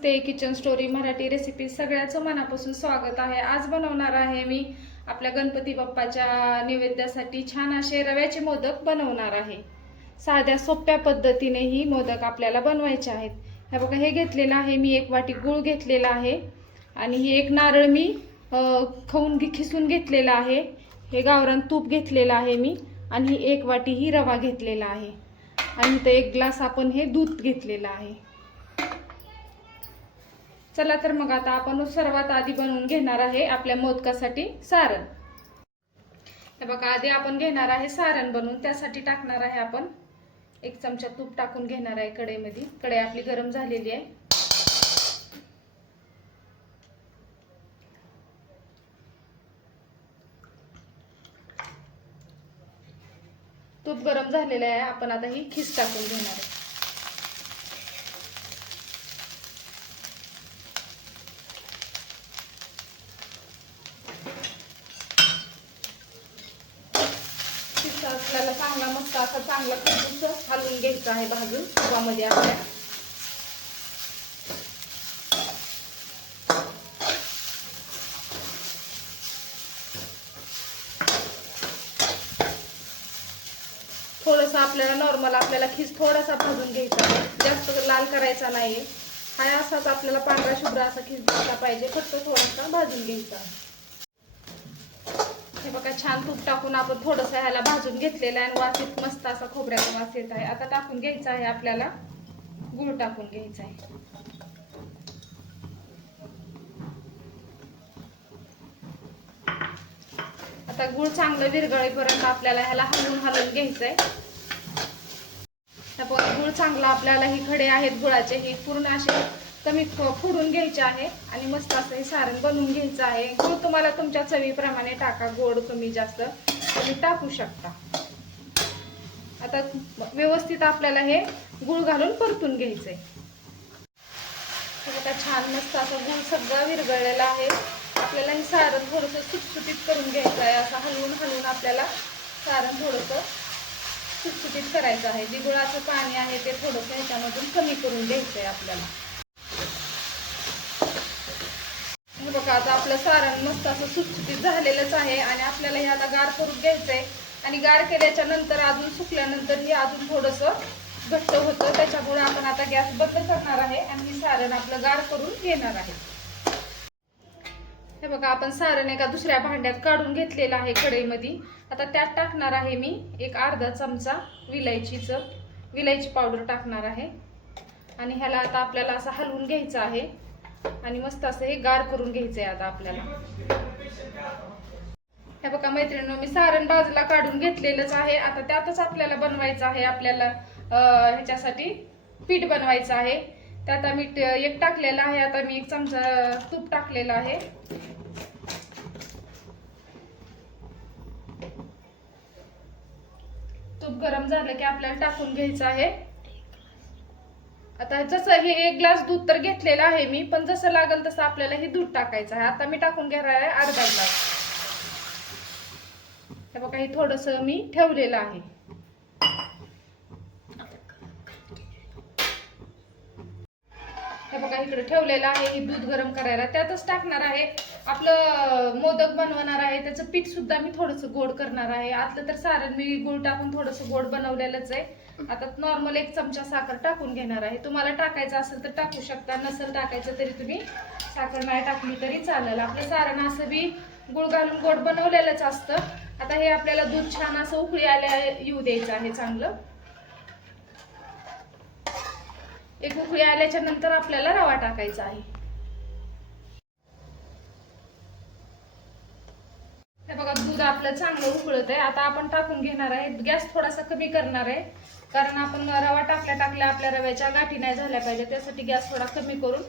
नमस्ते kitchen story Marathi recipe सगळ्याचं मनापासून स्वागत आहे. आज बनवणार आहे मी आपल्या गणपती बाप्पाच्या नैवेद्यासाठी छान असे रव्याचे मोदक बनवणार आहे. साध्या सोप्या पद्धतीने ही मोदक आपल्याला बनवायचे आहेत. हे बघा हे घेतलेलं आहे मी एक वाटी गूळ घेतलेला आहे. आणि ही एक नारळ मी खाऊन घे- खिसून घेतलेला आहे. हे गावरान तूप घेतलेलं आहे मी आणि एक वाटी ही रवा घेतलेला आहे. आणि तर एक ग्लास आपण हे दूध घेतलेलं आहे. चला तर मग आता आपण सर्वात आधी बनवून घेणार आहे आपल्या मोदकासाठी सारण. हे बघा आधी आपण घेणार आहे सारण बनवून त्यासाठी टाकणार आहे आपण. एक चमचा तूप टाकून घेणार आहे कढईमध्ये. कढई आपली गरम झालेली आहे. तूप गरम झालेलं आहे. आपण आता ही खीस टाकून घेणार आहे. आपल्याला चांगला मस्त असा चांगला खिसूस हलवून घ्यायचा आहे भाजून तुपामध्ये आपल्या. थोडंसं आपल्याला नॉर्मल आपल्याला खीस थोडासा भाजून घ्यायचा आहे. जास्त लाल करायचा नाही हा असाच आपल्याला पांढरा शुभ्र असा खीस दिसला पाहिजे. फक्त थोडासा भाजून घ्यायचा. हे बघा छान तूप टाकून आपण थोडंसं ह्याला भाजून घेतलेलं आहे आणि वास मस्त असा खोबऱ्याचा वास येत आहे. आता टाकून घ्यायचा आहे आपल्याला गुळ टाकून घ्यायचा आहे. आता गुळ चांगलं विरघळेपर्यंत आपल्याला ह्याला हलवून हलवून घ्यायचंय आपण गूळ चांगला आपल्याला ही खडे आहेत गुळाचे हे पूर्ण असे कमी फ- फोडून घ्यायचे आहे आणि मस्त असं हे सारण बनवून घ्यायचं आहे. गूळ तुम्हाला तुमच्या चवीप्रमाणे टाका गोड कमी जास्त तुम्ही टाकू शकता. आता व्यवस्थित आपल्याला हे गूळ घालून परतून घ्यायचंय. आहे आता छान मस्त असं गूळ सगळा विरघळलेला आहे. आपल्याला हे सारण थोडंसं सुटसुटीत करून घ्यायचं आहे. असं हलवून हलवून आपल्याला सारण थोडंसं सुटसुटीत करायचं आहे. जे गुळाचं पाणी आहे ते थोडंसं ह्याच्यामधून कमी करून घ्यायचं आहे आपल्याला हे बघा आता आपलं सारण मस्त असं सुटसुटीत झालेलंच आहे आणि आपल्याला हे आता गार करून घ्यायचं आहे आणि गार केल्याच्यानंतर अजून सुकल्यानंतर हे अजून थोडंसं घट्ट होतं. त्याच्यामुळे आपण आता गॅस बंद करणार आहे आणि हे सारण आपलं गार करून घेणार आहे. हे बघा आपण सारण एका दुसऱ्या भांड्यात काढून घेतलेलं आहे कढईमध्ये. आता त्यात टाकणार आहे मी एक अर्धा चमचा विलायचीचं विलायची पावडर टाकणार आहे. आणि ह्याला आता आपल्याला असं हलवून घ्यायचं आहे. आणि मस्त असं हे गार करून घ्यायचं आहे आता आपल्याला. हे बघा मैत्रिणी मी सारण बाजूला काढून घेतलेलंच आहे. आता त्यातच आपल्याला बनवायचं आहे आपल्याला ह्याच्यासाठी पीठ बनवायचं आहे. त्यात आम्ही एक टाकलेलं आहे. आता मी एक चमचा तूप टाकलेलं आहे. तूप गरम झालं की आपल्याला टाकून घ्यायचं आहे. आता जसं हे एक ग्लास दूध तर घेतलेलं आहे मी पण जसं लागेल तसं आपल्याला हे दूध टाकायचं आहे. आता मी टाकून घेणार आहे अर्धा ग्लास. हे बघा हे थोडस मी ठेवलेलं आहे. हे बघा इकडे ठेवलेलं आहे. हे दूध गरम करायला त्यातच टाकणार आहे. आपलं मोदक बनवणार आहे त्याचं पीठ सुद्धा मी थोडंसं गोड करणार आहे. आतलं तर सारण मी गुळ टाकून थोडंसं गोड बनवलेलंच आहे. आता नॉर्मल एक चमचा साखर टाकून घेणार आहे. तुम्हाला टाकायचं असेल तर टाकू शकता नसेल टाकायचं तरी तुम्ही साखर नाही टाकली तरी चालेल. आपलं सारण असं बी गुळ घालून गोड बनवलेलंच असतं. आता हे आपल्याला दूध छान असं उकळी आल्या येऊ द्यायचं आहे चांगलं. एक उकळी आल्याच्यानंतर आपल्याला रवा टाकायचा आहे. दूध आपलं चांगलं उकळत आहे. आता आपण टाकून घेणार आहे. गॅस थोडासा कमी करणार आहे. कारण आपण रवा टाकल्या टाकल्या आपल्या रव्याच्या गाठी नाही झाल्या पाहिजे त्यासाठी गॅस थोडा कमी करून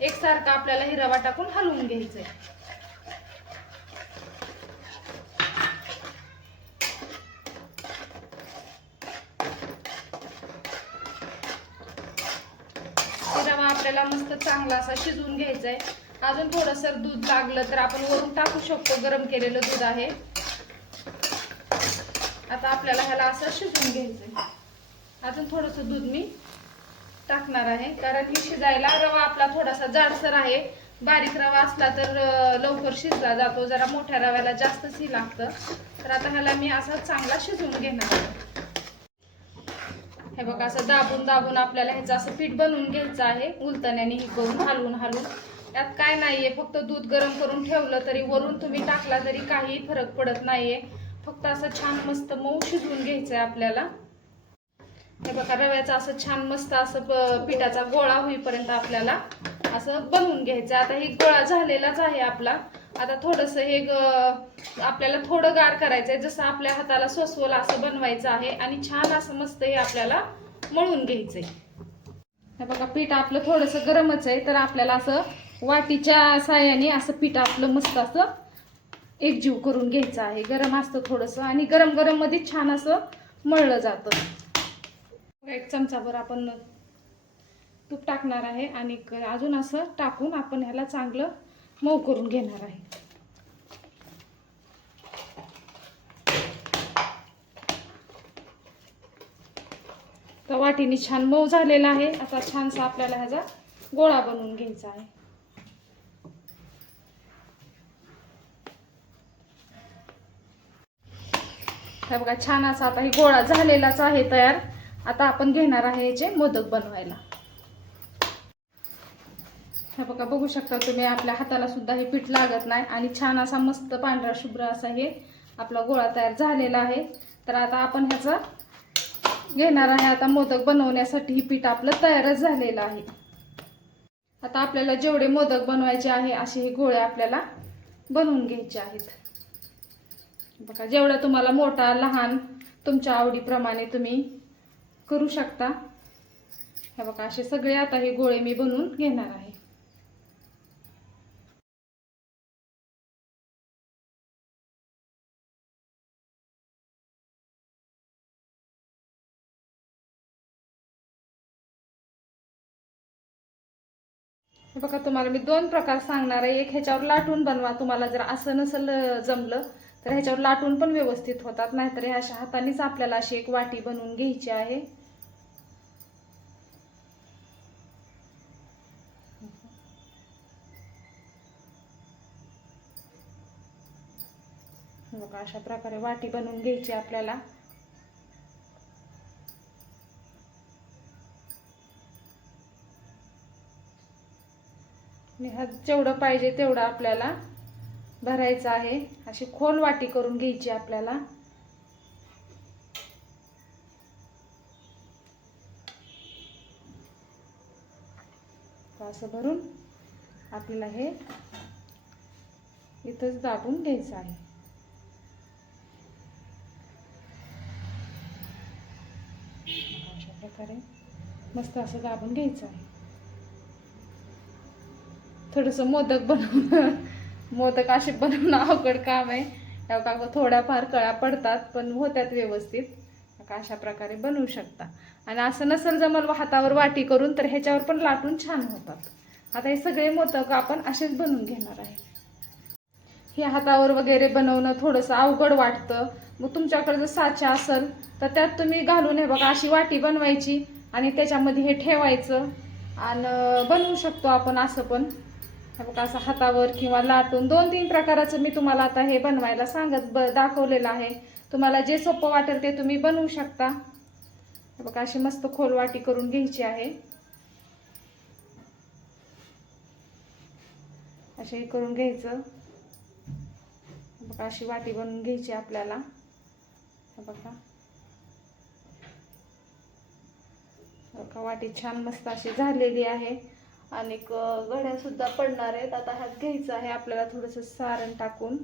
एकसारखा आपल्याला ही रवा टाकून हलवून घ्यायचा आहे रवा आपल्याला मस्त चांगला असा शिजवून घ्यायचा आहे अजून थोडंसं दूध लागलं तर आपण वरून टाकू शकतो. गरम केलेलं दूध आहे. आता आपल्याला ह्याला असं शिजवून घ्यायचंय. अजून थोडंसं दूध मी टाकणार आहे. कारण ही शिजायला रवा आपला थोडासा जाडसर आहे. बारीक रवा असला तर लवकर शिजला जातो. जरा मोठ्या रव्याला जास्तच ही लागतं. तर आता ह्याला मी असा चांगला शिजवून घेणार आहे. हे बघा असं दाबून दाबून आपल्याला ह्याचं असं पीठ बनवून घ्यायचं आहे. उलतण्याने हे करून हलवून हलवून. त्यात काय नाहीये फक्त दूध गरम करून ठेवलं तरी वरून तुम्ही टाकला तरी काही फरक पडत नाहीये. फक्त असं छान मस्त मऊ शिजवून घ्यायचं आहे आपल्याला. हे बघा रव्याचा असं छान मस्त असं पिठाचा गोळा होईपर्यंत आपल्याला असं बनवून घ्यायचं आता हे गोळा झालेलाच आहे आपला. आता थोडंसं हे आपल्याला थोडं गार करायचं आहे जसं आपल्या हाताला सोसवलं असं बनवायचं आहे आणि छान असं मस्त हे आपल्याला मळून घ्यायचंय. हे बघा पीठ आपलं थोडंसं गरमच आहे तर आपल्याला असं वाटीच्या साह्याने असं पीठ आपलं मस्त असं एकजीव करून घ्यायचा आहे. गरम असतं थोडंसं आणि गरम गरममध्ये छान असं मळलं जातं. एक चमचाभर आपण तूप टाकणार आहे आणि अजून असं टाकून आपण ह्याला चांगलं मऊ करून घेणार आहे. तर वाटीने छान मऊ झालेला आहे. आता छानसा आपल्याला ह्याचा गोळा बनवून घ्यायचा आहे. हे बघा छान असा आता हे गोळा झालेलाच आहे तयार. आता आपण घेणार आहे याचे मोदक बनवायला. हे बघा बघू शकता तुम्ही आपल्या हाताला सुद्धा हे पीठ लागत नाही आणि छान असा मस्त पांढरा शुभ्र असा हे आपला गोळा तयार झालेला आहे. तर आता आपण ह्याचा घेणार आहे आता मोदक बनवण्यासाठी ही पीठ आपलं तयारच झालेलं आहे. आता आपल्याला जेवढे मोदक बनवायचे आहे असे हे गोळे आपल्याला बनवून घ्यायचे आहेत. बघा जेवढा तुम्हाला मोठा लहान तुमच्या आवडीप्रमाणे तुम्ही करू शकता. हे बघा असे सगळे आता हे गोळे मी बनवून घेणार आहे. बघा तुम्हाला मी दोन प्रकार सांगणार आहे. एक ह्याच्यावर लाटून बनवा तुम्हाला जर असं नसेल जमलं तर ह्याच्यावर लाटून पण व्यवस्थित होतात नाहीतर ह्या अशा हातानेच आपल्याला अशी एक वाटी बनवून घ्यायची आहे. बघा अशा प्रकारे वाटी बनवून घ्यायची आपल्याला. जेवढं पाहिजे तेवढं आपल्याला भरायचं आहे. अशी खोल वाटी करून घ्यायची आपल्याला. असं भरून आपल्याला हे इथंच दाबून घ्यायचं आहे. अशा प्रकारे मस्त असं दाबून घ्यायचं आहे. थोडंसं मोदक बनवून. मोदक असे बनवणं अवघड काम आहे. त्या का थोड्याफार कळ्या पडतात पण होत्यात व्यवस्थित. का अशा प्रकारे बनवू शकता. आणि असं नसेल जमल हातावर वाटी करून तर ह्याच्यावर पण लाटून छान होतात. आता हे सगळे मोदक आपण असेच बनवून घेणार आहे. हे हातावर वगैरे बनवणं थोडंसं अवघड वाटतं. मग तुमच्याकडे जर साचा असेल तर त्यात तुम्ही घालून हे बघा अशी वाटी बनवायची आणि त्याच्यामध्ये हे ठेवायचं. आणि बनवू शकतो आपण असं पण. बघा असं हातावर किंवा लाटून दोन तीन प्रकाराचं मी तुम्हाला आता हे बनवायला सांगत ब दाखवलेलं आहे. तुम्हाला जे सोपं वाटेल ते तुम्ही बनवू शकता. बघा अशी मस्त खोल वाटी करून घ्यायची आहे. असे हे करून घ्यायचं. बघा अशी वाटी बनवून घ्यायची आपल्याला. बघा. बघा वाटी छान मस्त अशी झालेली आहे. आणि घड्या सुद्धा पडणार आहेत. आता ह्यात घ्यायचं आहे. आपल्याला थोडंसं सारण टाकून.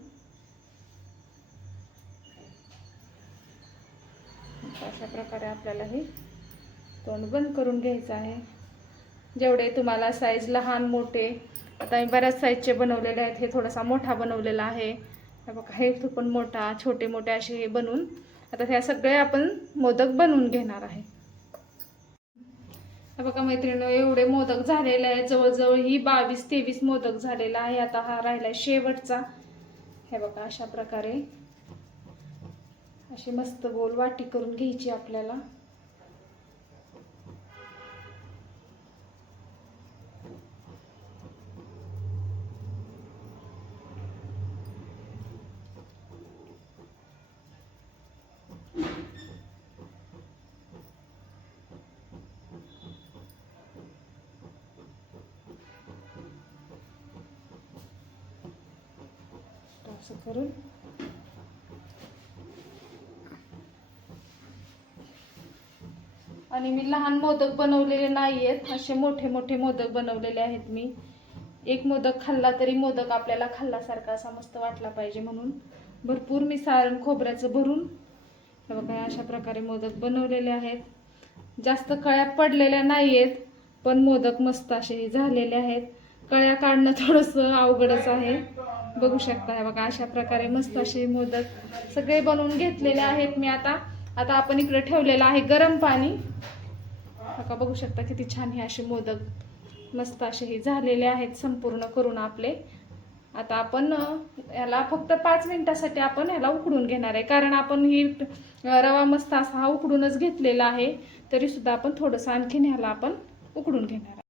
अशा प्रकारे आपल्याला हे तोंड बंद करून घ्यायचं आहे. जेवढे तुम्हाला साईज लहान मोठे आता मी बऱ्याच साईजचे बनवलेले आहेत. हे थोडासा मोठा बनवलेला आहे. बघा हे पण मोठा छोटे मोठे असे हे बनवून आता ह्या सगळे आपण मोदक बनवून घेणार आहे. बघा मैत्रिणी एवढे मोदक झालेले आहे जवळजवळ ही बावीस तेवीस मोदक झालेला आहे. आता हा राहिला शेवटचा. हे बघा अशा प्रकारे अशी मस्त गोल वाटी करून घ्यायची आपल्याला. असं करून. आणि मी लहान मोदक बनवलेले नाही आहेत असे मोठे मोठे मोदक बनवलेले आहेत मी. एक मोदक खाल्ला तरी मोदक आपल्याला खाल्ल्यासारखा असा मस्त वाटला पाहिजे म्हणून. भरपूर मी सारण खोबऱ्याचं भरून हे बघा अशा प्रकारे मोदक बनवलेले आहेत. जास्त कळ्या पडलेल्या नाही आहेत पण मोदक मस्त असे झालेले आहेत. कळ्या काढणं थोडंसं अवघडच आहे. बघू शकता. हे बघा अशा प्रकारे मस्त असे मोदक सगळे बनवून घेतलेले आहेत मी आता. आता आपण इकडे ठेवलेलं आहे गरम पाणी. बघा बघू शकता किती छान हे असे मोदक मस्त असे हे झालेले आहेत संपूर्ण करून आपले. आता आपण याला फक्त पाच मिनिटासाठी आपण याला उकडून घेणार आहे. कारण आपण ही रवा मस्त असा हा उकडूनच घेतलेला आहे. तरीसुद्धा आपण थोडंसं आणखीन ह्याला आपण उकडून घेणार आहे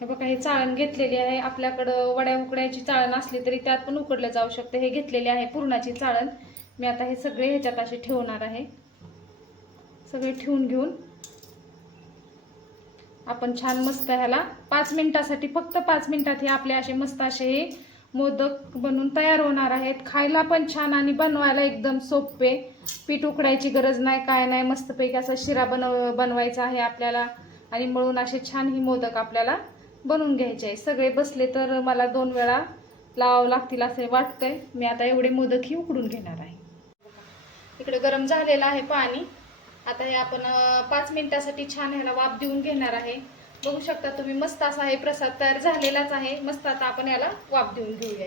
हे बघा हे चाळण घेतलेली आहे. आपल्याकडं वड्या उकडायची चाळण असली तरी त्यात पण उकडलं जाऊ शकते. हे घेतलेले आहे पुरणाची चाळण. मी आता हे सगळे ह्याच्यात असे ठेवणार आहे. सगळे ठेवून घेऊन आपण छान मस्त ह्याला पाच मिनिटासाठी फक्त पाच मिनिटात हे आपले असे मस्त असे हे मोदक बनून तयार होणार आहेत. खायला पण छान आणि बनवायला एकदम सोपे. पीठ उकडायची गरज नाही काय नाही. मस्तपैकी असा शिरा बनव बनवायचा आहे आपल्याला. आणि मळून असे छान ही मोदक आपल्याला बनवून घ्यायचे. आहे सगळे बसले तर मला दोन वेळा लावावं लागतील असे वाटतंय. मी आता एवढे मोदक ही उकडून घेणार आहे. इकडे गरम झालेलं आहे पाणी. आता हे आपण पाच मिनिटासाठी छान ह्याला वाफ देऊन घेणार आहे. बघू शकता तुम्ही मस्त असा हे प्रसाद तयार झालेलाच आहे. मस्त आता आपण याला वाफ देऊन घेऊया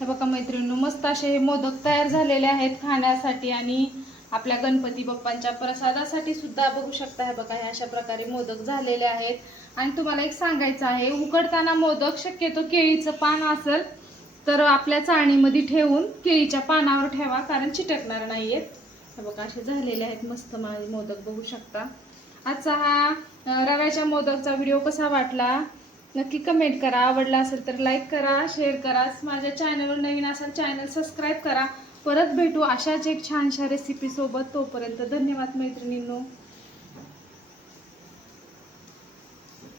हे बघा मैत्रिणी मस्त असे हे मोदक तयार झालेले आहेत खाण्यासाठी आणि आपल्या गणपती बाप्पांच्या प्रसादासाठी सुद्धा बघू शकता हे बघा हे अशा प्रकारे मोदक झालेले आहेत. आणि तुम्हाला एक सांगायचं आहे उकडताना मोदक शक्यतो केळीचं पान असेल तर आपल्या चाळणीमध्ये ठेवून केळीच्या पानावर ठेवा कारण चिटकणार नाहीयेत. हे बघा असे झालेले आहेत मस्त माझे मोदक बघू शकता. आजचा हा रव्याच्या मोदकचा व्हिडिओ कसा वाटला? नक्की कमेंट करा. आवडला असेल तर लाईक करा शेअर करा. माझ्या चॅनलवर नवीन असाल चॅनल सबस्क्राईब करा. परत भेटू अशाच एक छानशा रेसिपीसोबत तोपर्यंत धन्यवाद मैत्रिणींनो.